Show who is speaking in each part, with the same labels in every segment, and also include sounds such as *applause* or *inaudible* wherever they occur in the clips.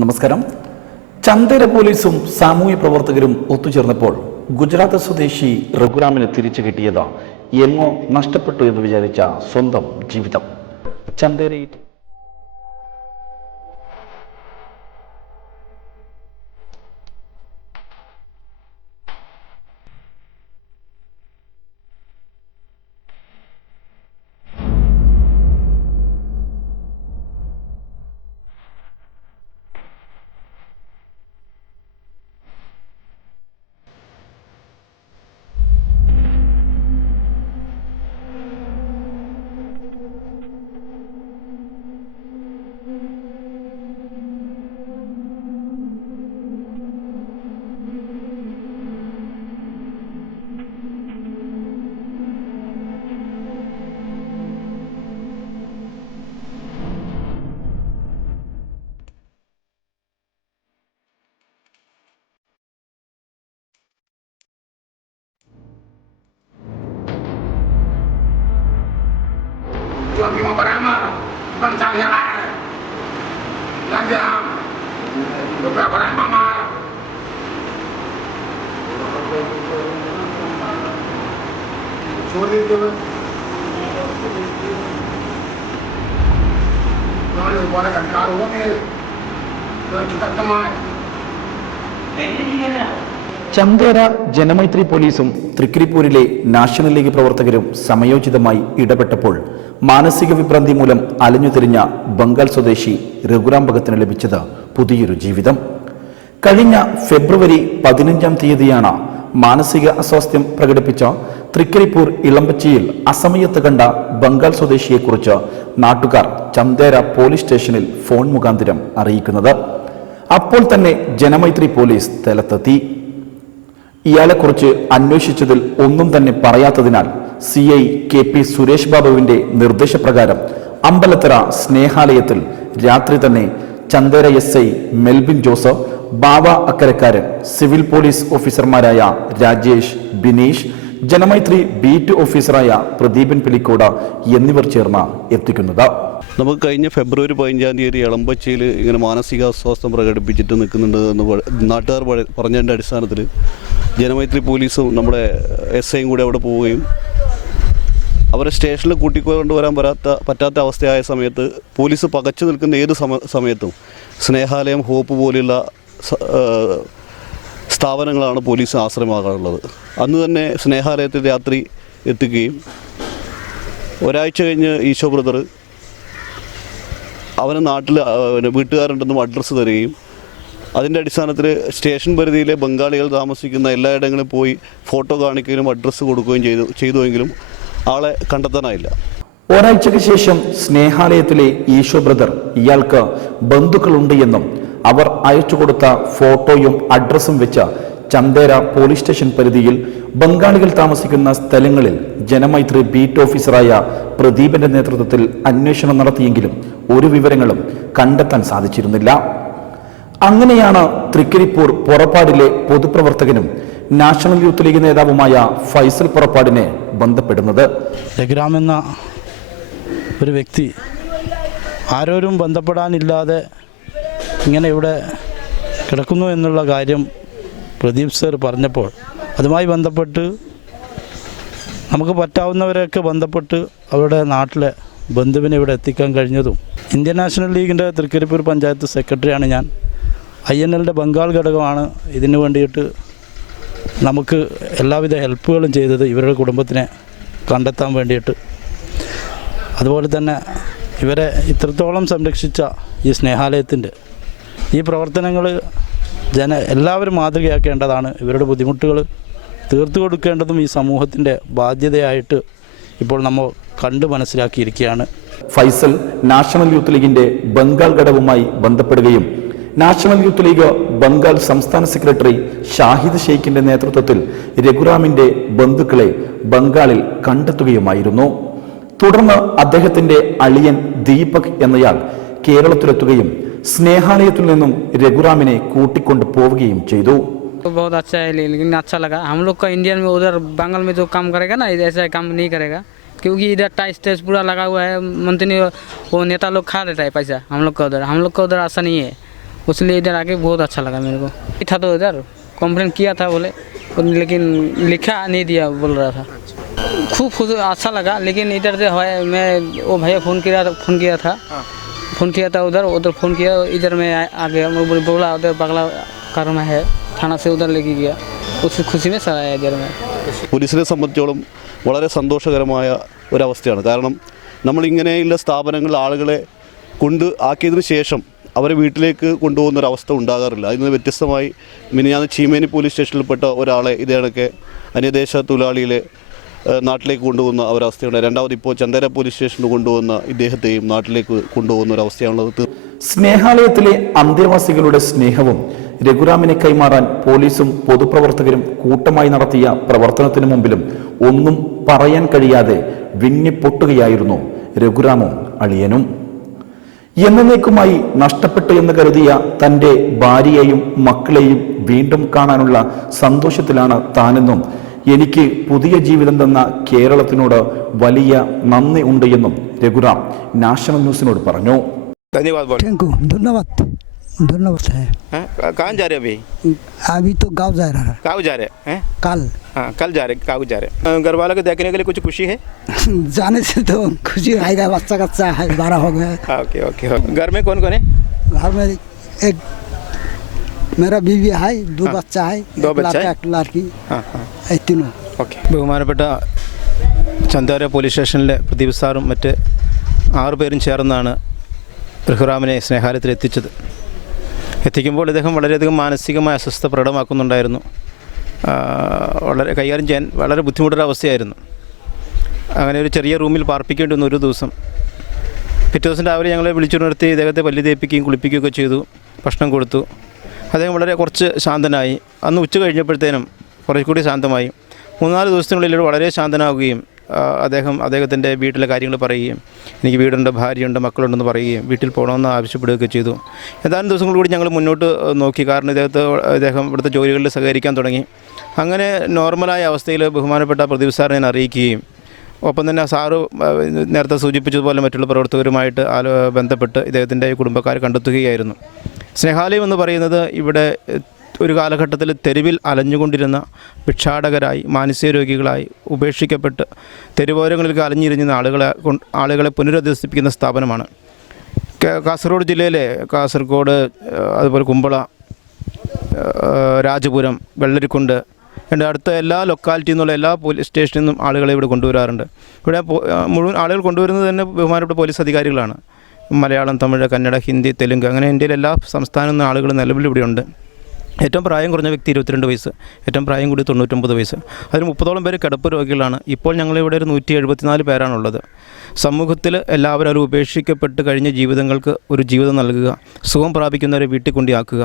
Speaker 1: നമസ്കാരം. ചന്ദേര പോലീസും സാമൂഹ്യ പ്രവർത്തകരും ഒത്തുചേർന്നപ്പോൾ ഗുജറാത്ത് സ്വദേശി രഘുറാമിന് തിരിച്ചു കിട്ടിയത് എങ്ങോ നഷ്ടപ്പെട്ടു എന്ന് വിചാരിച്ച സ്വന്തം ജീവിതം. ചന്ദേരയിൽ
Speaker 2: Lagi mau beramar Bukan saya Lagi am Beberapa orang mamar Sorry itu Lalu boleh kan karo ni Kita teman
Speaker 1: ചങ്കേര Janamaithri പോലീസും തൃക്കരിപ്പൂരിലെ നാഷണൽ ലീഗ് പ്രവർത്തകരും സമയോചിതമായി ഇടപെട്ടപ്പോൾ മാനസിക വിഭ്രാന്തി മൂലം അലഞ്ഞുതിരിഞ്ഞ ബംഗാൾ സ്വദേശി രഘുറാം ഭഗത്തിന് ലഭിച്ചത് പുതിയൊരു ജീവിതം. കഴിഞ്ഞ ഫെബ്രുവരി പതിനഞ്ചാം തീയതിയാണ് മാനസിക അസ്വാസ്ഥ്യം പ്രകടിപ്പിച്ച തൃക്കരിപ്പൂർ ഇളമ്പച്ചിയിൽ അസമയത്ത് കണ്ട ബംഗാൾ സ്വദേശിയെക്കുറിച്ച് നാട്ടുകാർ ചന്ദേര പോലീസ് സ്റ്റേഷനിൽ ഫോൺ മുഖാന്തരം അറിയിക്കുന്നത്. അപ്പോൾ തന്നെ ജനമൈത്രി പോലീസ് സ്ഥലത്തെത്തി. ഇയാളെക്കുറിച്ച് അന്വേഷിച്ചതിൽ ഒന്നും തന്നെ പറയാത്തതിനാൽ C I K P Suresh ബാബുവിന്റെ നിർദ്ദേശപ്രകാരം അമ്പലത്തറ സ്നേഹാലയത്തിൽ രാത്രി തന്നെ Chandera S I Melbin Joseph Bava Akkarakkaran civil police ഓഫീസർമാരായ രാജേഷ് ബിനീഷ് ജനമൈത്രി ബീറ്റ് ഓഫീസറായ പ്രദീപൻ പിളിക്കോട എന്നിവർ ചേർന്ന് എത്തിക്കുന്നത്.
Speaker 3: നമുക്ക് കഴിഞ്ഞ ഫെബ്രുവരി പതിനഞ്ചാം തീയതി എളമ്പച്ചയിൽ ഇങ്ങനെ മാനസികാസ്വാസ്ഥം പ്രകടിപ്പിച്ചിട്ട് നിൽക്കുന്നുണ്ട് എന്ന് നാട്ടുകാർ പറഞ്ഞതിന്റെ അടിസ്ഥാനത്തിൽ ജനമൈത്രി പോലീസും നമ്മുടെ എസ് ഐയും കൂടി അവിടെ പോവുകയും അവരെ സ്റ്റേഷനിൽ കൂട്ടിക്കൊണ്ടുവരാൻ വരാത്ത പറ്റാത്ത അവസ്ഥയായ സമയത്ത് പോലീസ് പകച്ചു നിൽക്കുന്ന ഏത് സമ സമയത്തും സ്നേഹാലയം ഹോപ്പ് പോലെയുള്ള സ്ഥാപനങ്ങളാണ് പോലീസ് ആശ്രയമാകാറുള്ളത്. അന്ന് തന്നെ സ്നേഹാലയത്തിൽ രാത്രി എത്തുകയും ഒരാഴ്ച കഴിഞ്ഞ് ഈശോ ബ്രദർ അവന് നാട്ടിൽ വീട്ടുകാരുണ്ടെന്നും അഡ്രസ്സ് തരികയും അതിന്റെ അടിസ്ഥാനത്തിൽ സ്റ്റേഷൻ പരിധിയിലെ ബംഗാളികൾ താമസിക്കുന്ന എല്ലായിടങ്ങളിലും പോയി ഫോട്ടോ കാണിക്കുകയും അഡ്രസ്സ് കൊടുക്കുകയും ചെയ്തു ചെയ്തുവെങ്കിലും ആളെ കണ്ടെത്താനായില്ല.
Speaker 1: ഒരാഴ്ചയ്ക്ക് ശേഷം സ്നേഹാലയത്തിലെ ഈശോ ബ്രദർ ഇയാൾക്ക് ബന്ധുക്കളുണ്ട് എന്നും അവർ അയച്ചു കൊടുത്ത ഫോട്ടോയും അഡ്രസ്സും വെച്ച ചന്ദേര പോലീസ് സ്റ്റേഷൻ പരിധിയിൽ ബംഗാളികൾ താമസിക്കുന്ന സ്ഥലങ്ങളിൽ ജനമൈത്രി ബീറ്റ് ഓഫീസറായ പ്രദീപന്റെ നേതൃത്വത്തിൽ അന്വേഷണം നടത്തിയെങ്കിലും ഒരു വിവരങ്ങളും കണ്ടെത്താൻ സാധിച്ചിരുന്നില്ല. അങ്ങനെയാണ് തൃക്കരിപ്പൂർ പുറപ്പാടിലെ പൊതുപ്രവർത്തകനും നാഷണൽ യൂത്ത് ലീഗ് നേതാവുമായ ഫൈസൽ പുറപ്പാടിനെ ബന്ധപ്പെടുന്നത്.
Speaker 4: രഘുരാം എന്ന ഒരു വ്യക്തി ആരോരും ബന്ധപ്പെടാനില്ലാതെ ഇങ്ങനെ ഇവിടെ കിടക്കുന്നു എന്നുള്ള കാര്യം പ്രദീപ് സർ പറഞ്ഞപ്പോൾ അതുമായി ബന്ധപ്പെട്ട് നമുക്ക് പറ്റാവുന്നവരെയൊക്കെ ബന്ധപ്പെട്ട് അവരുടെ നാട്ടിലെ ബന്ധുവിനെ ഇവിടെ എത്തിക്കാൻ കഴിഞ്ഞതും ഇന്ത്യൻ നാഷണൽ ലീഗിന്റെ തൃക്കരിപ്പൂർ പഞ്ചായത്ത് സെക്രട്ടറിയാണ് ഞാൻ. ഐ എൻ എല്ലിന്റെ ബംഗാൾ ഘടകമാണ് ഇതിനു വേണ്ടിയിട്ട് നമുക്ക് എല്ലാവിധ ഹെൽപ്പുകളും ചെയ്തത് ഇവരുടെ കുടുംബത്തിനെ കണ്ടെത്താൻ വേണ്ടിയിട്ട്. അതുപോലെ തന്നെ ഇവരെ ഇത്രത്തോളം സംരക്ഷിച്ച ഈ സ്നേഹാലയത്തിന്റെ ഈ പ്രവർത്തനങ്ങൾ ജന എല്ലാവരും മാതൃകയാക്കേണ്ടതാണ്. ഇവരുടെ ബുദ്ധിമുട്ടുകൾ തീർത്തു കൊടുക്കേണ്ടതും ഈ സമൂഹത്തിന്റെ ബാധ്യതയായിട്ട് ഇപ്പോൾ നമ്മൾ കണ്ട് മനസ്സിലാക്കിയിരിക്കുകയാണ്.
Speaker 1: ഫൈസൽ നാഷണൽ യൂത്ത് ലീഗിന്റെ ബംഗാൾ ഘടകവുമായി ബന്ധപ്പെടുകയും നാഷണൽ യൂത്ത് ലീഗ് ബംഗാൾ സംസ്ഥാന സെക്രട്ടറി ഷാഹിദ് ഷെയ്ഖിന്റെ നേതൃത്വത്തിൽ രഘുറാമിന്റെ ബന്ധുക്കളെ ബംഗാളിൽ കണ്ടെത്തുകയുമായിരുന്നു തുടർന്ന് അദ്ദേഹത്തിന്റെ അളിയൻ ദീപക് എന്നയാൾ കേരളത്തിലെത്തുകയും സ്നേഹാലയത്തിൽ നിന്നും രഘുറാമിനെ കൂട്ടിക്കൊണ്ടു പോവുകയും ചെയ്തു
Speaker 5: तो बहुत अच्छा है लेकिन अच्छा लगा हम लोग का इंडियन में उधर बंगाल में जो काम करेगा ना इधर ऐसा काम नहीं करेगा क्योंकि इधर टाइस स्टेज पूरा लगा हुआ है मंत्री वो नेता लोग खा लेता है पैसा हम लोग का उधर हम लोग का उधर ऐसा नहीं है उसलिए इधर आके बहुत अच्छा लगा मेरे को था तो इधर कंप्लेन किया था बोले और लेकिन लिखा नहीं दिया बोल रहा था खूब खुश अच्छा लगा लेकिन इधर से है मैं वो भैया फ़ोन किया था फोन किया था फ़ोन किया था उधर उधर फ़ोन किया इधर मैं आ आ गया मैं बोल- बोला उधर बगला कार में है थाना से उधर लेके गया उस खुशी में सर आया इधर में
Speaker 3: പോലീസിനെ സംബന്ധിച്ചോളം വളരെ സന്തോഷകരമായ ഒരവസ്ഥയാണ് കാരണം നമ്മളിങ്ങനെയുള്ള സ്ഥാപനങ്ങളിൽ ആളുകളെ കൊണ്ട് ആക്കിയതിനു ശേഷം അവരെ വീട്ടിലേക്ക് കൊണ്ടുപോകുന്ന ഒരു അവസ്ഥ ഉണ്ടാകാറില്ല. അതിൽ നിന്ന് വ്യത്യസ്തമായി മിനിഞ്ഞാന്ന് ചീമേനി പോലീസ് സ്റ്റേഷനിൽപ്പെട്ട ഒരാളെ ഇതേണൊക്കെ അന്യദേശ തൊഴിലാളിയിലെ നാട്ടിലേക്ക് കൊണ്ടുപോകുന്ന ഒരവസ്ഥയുണ്ട് രണ്ടാമത് ഇപ്പോൾ ചന്ദര പോലീസ് സ്റ്റേഷനിൽ കൊണ്ടുപോകുന്ന ഇദ്ദേഹത്തെയും നാട്ടിലേക്ക് കൊണ്ടുപോകുന്ന ഒരവസ്ഥയാണുള്ളത്.
Speaker 1: സ്നേഹാലയത്തിലെ അന്തേവാസികളുടെ സ്നേഹവും രഘുരാമിനെ കൈമാറാൻ പോലീസും പൊതുപ്രവർത്തകരും കൂട്ടമായി നടത്തിയ പ്രവർത്തനത്തിനു മുമ്പിലും ഒന്നും പറയാൻ കഴിയാതെ വിങ്ങിപ്പൊട്ടുകയായിരുന്നു രഘുരാമും അളിയനും. എന്നേക്കുമായി നഷ്ടപ്പെട്ടു എന്ന് കരുതിയ തന്റെ ഭാര്യയെയും മക്കളെയും വീണ്ടും കാണാനുള്ള സന്തോഷത്തിലാണ് താനെന്നും എനിക്ക് പുതിയ ജീവിതം തന്ന കേരളത്തിനോട് വലിയ നന്ദി ഉണ്ട് എന്നും രഘുറാം നാഷണൽ ന്യൂസിനോട് പറഞ്ഞു
Speaker 6: ധന്യവാദ് बोल
Speaker 7: थैंक यू धन्यवाद धन्यवाद है
Speaker 6: हैं? कहाँ जा रहे अभी
Speaker 7: अभी तो गांव जा रहा है
Speaker 6: काऊ जा रहे हैं
Speaker 7: कल
Speaker 6: हाँ कल जा रहे काऊ जा रहे अ, घर वालों को देखने के लिए कुछ खुशी है *laughs*
Speaker 7: जाने से तो खुशी आएगा बच्चा कच्चा है बड़ा हो गया है।
Speaker 6: हाँ, ओके ओके ओके। घर में कौन कौन है
Speaker 7: घर में एक मेरा बीवी है दो बच्चा है
Speaker 6: दो
Speaker 7: एक
Speaker 6: बच्चा
Speaker 7: लड़का
Speaker 6: है?
Speaker 7: एक लड़की
Speaker 6: हाँ हाँ
Speaker 7: ये तीनों
Speaker 6: ഓക്കെ ബഹുമാനപ്പെട്ട ചന്ദാര പോലീസ് സ്റ്റേഷനിലെ പ്രദീപ് സാറും മറ്റ് ആറു പേരും ചേർന്നാണ് റഹുറാമിനെ സ്നേഹാലയത്തിൽ എത്തിച്ചത് എത്തിക്കുമ്പോൾ ഇദ്ദേഹം വളരെയധികം മാനസികമായ അസ്വസ്ഥത പ്രകടമാക്കുന്നുണ്ടായിരുന്നു. വളരെ കൈകാര്യം ചെയ്യാൻ വളരെ ബുദ്ധിമുട്ടൊരു അവസ്ഥയായിരുന്നു. അങ്ങനെ ഒരു ചെറിയ റൂമിൽ പാർപ്പിക്കേണ്ടി വന്നു ഒരു ദിവസം. പിറ്റേ ദിവസം രാവിലെ ഞങ്ങളെ വിളിച്ചു നിർത്തി ഇദ്ദേഹത്തെ പല്ലി തേപ്പിക്കുകയും കുളിപ്പിക്കുകയൊക്കെ ചെയ്തു ഭക്ഷണം കൊടുത്തു. അദ്ദേഹം വളരെ കുറച്ച് ശാന്തനായി. അന്ന് ഉച്ച കഴിഞ്ഞപ്പോഴത്തേനും കുറച്ചുകൂടി ശാന്തമായി. മൂന്നാൽ ദിവസത്തിനുള്ളിൽ വളരെ ശാന്തനാവുകയും അദ്ദേഹം അദ്ദേഹത്തിന്റെ വീട്ടിലെ കാര്യങ്ങൾ പറയുകയും എനിക്ക് വീടുണ്ട് ഭാര്യയുണ്ട് മക്കളുണ്ടെന്ന് പറയുകയും വീട്ടിൽ പോകണമെന്ന് ആവശ്യപ്പെടുകയൊക്കെ ചെയ്തു. ഏതാനും ദിവസങ്ങൾ കൂടി ഞങ്ങൾ മുന്നോട്ട് നോക്കി. കാരണം ഇദ്ദേഹത്തെ അദ്ദേഹം ഇവിടുത്തെ ജോലികളിൽ സഹകരിക്കാൻ തുടങ്ങി. അങ്ങനെ നോർമലായ അവസ്ഥയിൽ ബഹുമാനപ്പെട്ട പ്രദീപ് സാറിനെ അറിയിക്കുകയും ഒപ്പം തന്നെ സാറ് നേരത്തെ സൂചിപ്പിച്ചതുപോലെ മറ്റുള്ള പ്രവർത്തകരുമായിട്ട് ബന്ധപ്പെട്ട് ഇദ്ദേഹത്തിന്റെ കുടുംബക്കാർ കണ്ടെത്തുകയായിരുന്നു. സ്നേഹാലയം എന്ന് പറയുന്നത് ഇവിടെ ഒരു കാലഘട്ടത്തിൽ തെരുവിൽ അലഞ്ഞുകൊണ്ടിരുന്ന ഭിക്ഷാടകരായി മാനസിക രോഗികളായി ഉപേക്ഷിക്കപ്പെട്ട് തെരുവോരങ്ങളിലേക്ക് അലഞ്ഞിരിഞ്ഞ ആളുകളെ ആളുകളെ പുനരധിവസിപ്പിക്കുന്ന സ്ഥാപനമാണ്. കാസർഗോഡ് ജില്ലയിലെ കാസർഗോഡ് അതുപോലെ കുമ്പള രാജപുരം വെള്ളരിക്കുണ്ട് എന്റെ അടുത്ത എല്ലാ ലൊക്കാലിറ്റിയിൽ നിന്നുള്ള എല്ലാ പോലീസ് സ്റ്റേഷനിൽ നിന്നും ആളുകളെ ഇവിടെ കൊണ്ടുവരാറുണ്ട്. ഇവിടെ മുഴുവൻ ആളുകൾ കൊണ്ടുവരുന്നത് തന്നെ ബഹുമാനപ്പെട്ട പോലീസ് അധികാരികളാണ്. മലയാളം തമിഴ് കന്നഡ ഹിന്ദി തെലുങ്ക് അങ്ങനെ ഇന്ത്യയിലെ എല്ലാ സംസ്ഥാനത്തു നിന്ന് ആളുകൾ നിലവിൽ ഇവിടെയുണ്ട്. ഏറ്റവും പ്രായം കുറഞ്ഞ വ്യക്തി ഇരുപത്തിരണ്ട് വയസ്സ് ഏറ്റവും പ്രായം കൂടി തൊണ്ണൂറ്റൊമ്പത് വയസ്സ്. അതിൽ മുപ്പതോളം പേര് കിടപ്പ് രോഗികളാണ്. ഇപ്പോൾ ഞങ്ങളിവിടെ ഒരു നൂറ്റി എഴുപത്തിനാല് പേരാണുള്ളത്. സമൂഹത്തിൽ എല്ലാവരും അവർ ഉപേക്ഷിക്കപ്പെട്ട് കഴിഞ്ഞ ജീവിതങ്ങൾക്ക് ഒരു ജീവിതം നൽകുക സുഖം പ്രാപിക്കുന്നവരെ വീട്ടിൽ കൊണ്ടിയാക്കുക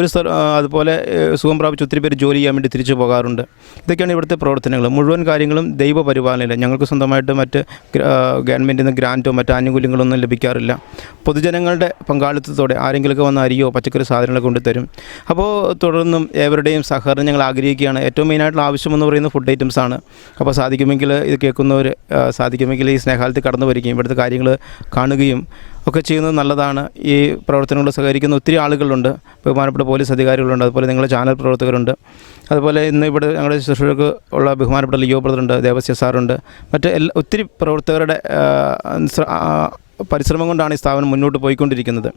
Speaker 6: ഒരു അതുപോലെ സുഖം പ്രാപിച്ച് ഒത്തിരി പേര് ജോലി ചെയ്യാൻ വേണ്ടി തിരിച്ചു പോകാറുണ്ട്. ഇതൊക്കെയാണ് ഇവിടുത്തെ പ്രവർത്തനങ്ങൾ. മുഴുവൻ കാര്യങ്ങളും ദൈവപരിപാലനയില്ല ഞങ്ങൾക്ക് സ്വന്തമായിട്ട് മറ്റ് ഗവൺമെന്റിൽ നിന്ന് ഗ്രാന്റോ മറ്റ് ആനുകൂല്യങ്ങളോ ഒന്നും ലഭിക്കാറില്ല. പൊതുജനങ്ങളുടെ പങ്കാളിത്തത്തോടെ ആരെങ്കിലുമൊക്കെ വന്ന് അരിയോ പച്ചക്കറി സാധനങ്ങളൊക്കെ കൊണ്ടുതരും. അപ്പോൾ തുടർന്നും ഏവരുടെയും സഹകരണം ഞങ്ങൾ ആഗ്രഹിക്കുകയാണ്. ഏറ്റവും മെയിനായിട്ടുള്ള ആവശ്യമെന്ന് പറയുന്നത് ഫുഡ് ഐറ്റംസ് ആണ്. അപ്പോൾ സാധിക്കുമെങ്കിൽ ഇത് കേൾക്കുന്നവർ സാധിക്കുമെങ്കിൽ ഈ സ്നേഹാലത്തിൽ കടന്നു വരികയും ഇവിടുത്തെ കാര്യങ്ങൾ കാണുകയും ഒക്കെ ചെയ്യുന്നത് നല്ലതാണ്. ഈ പ്രവർത്തനങ്ങൾ സഹകരിക്കുന്ന ഒത്തിരി ആളുകളുണ്ട്. ബഹുമാനപ്പെട്ട പോലീസ് അധികാരികളുണ്ട്. അതുപോലെ നിങ്ങളുടെ ചാനൽ പ്രവർത്തകരുണ്ട്. അതുപോലെ ഇന്ന് ഇവിടെ ഞങ്ങളുടെ ശുശ്രൂഷകർക്ക് ഉള്ള ബഹുമാനപ്പെട്ട ലിയോ ബ്രദറുണ്ട് ദേവസ്യ സാറുണ്ട്. മറ്റ് എല്ലാ ഒത്തിരി പ്രവർത്തകരുടെ പരിശ്രമം കൊണ്ടാണ് ഈ സ്ഥാപനം മുന്നോട്ട് പോയിക്കൊണ്ടിരിക്കുന്നത്.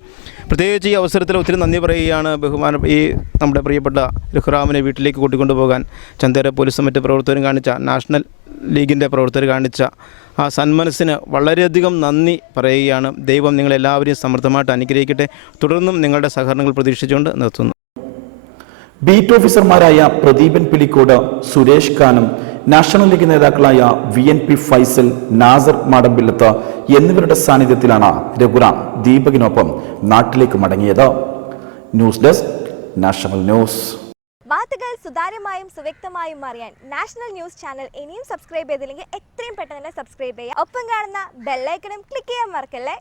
Speaker 6: പ്രത്യേകിച്ച് ഈ അവസരത്തിൽ ഒത്തിരി നന്ദി പറയുകയാണ് ബഹുമാന ഈ നമ്മുടെ പ്രിയപ്പെട്ട ലുഹ്റാമിനെ വീട്ടിലേക്ക് കൂട്ടിക്കൊണ്ടുപോകാൻ ചന്തേര പോലീസും മറ്റ് പ്രവർത്തകരും കാണിച്ച നാഷണൽ ലീഗിന്റെ പ്രവർത്തകർ കാണിച്ച ആ സന്മനസ്സിന് വളരെയധികം നന്ദി പറയുകയാണ്. ദൈവം നിങ്ങളെല്ലാവരെയും സമൃദ്ധമായിട്ട് അനുഗ്രഹിക്കട്ടെ. തുടർന്നും നിങ്ങളുടെ സഹകരണങ്ങൾ പ്രതീക്ഷിച്ചുകൊണ്ട് നിർത്തുന്നു.
Speaker 1: ബീറ്റ് ഓഫീസർമാരായ പ്രദീപൻ പിലിക്കോട് സുരേഷ് ഖാനും നാഷണൽ ലീഗ് നേതാക്കളായ V N P Faisal Nasar Madampillath എന്നിവരുടെ സാന്നിധ്യത്തിലാണ് രഘുറാം ദീപകിനൊപ്പം നാട്ടിലേക്ക് മടങ്ങിയത്. News desk national news.
Speaker 8: വാർത്തകൾ സുതാര്യമായും സുവ്യക്തമായും അറിയാൻ നാഷണൽ ന്യൂസ് ചാനൽ ഇനിയും സബ്സ്ക്രൈബ് ചെയ്തില്ലെങ്കിൽ എത്രയും പെട്ടെന്ന് തന്നെ സബ്സ്ക്രൈബ് ചെയ്യുക. ഒപ്പം കാണുന്ന ബെല്ലൈക്കണും ക്ലിക്ക് ചെയ്യാൻ മറക്കല്ലേ?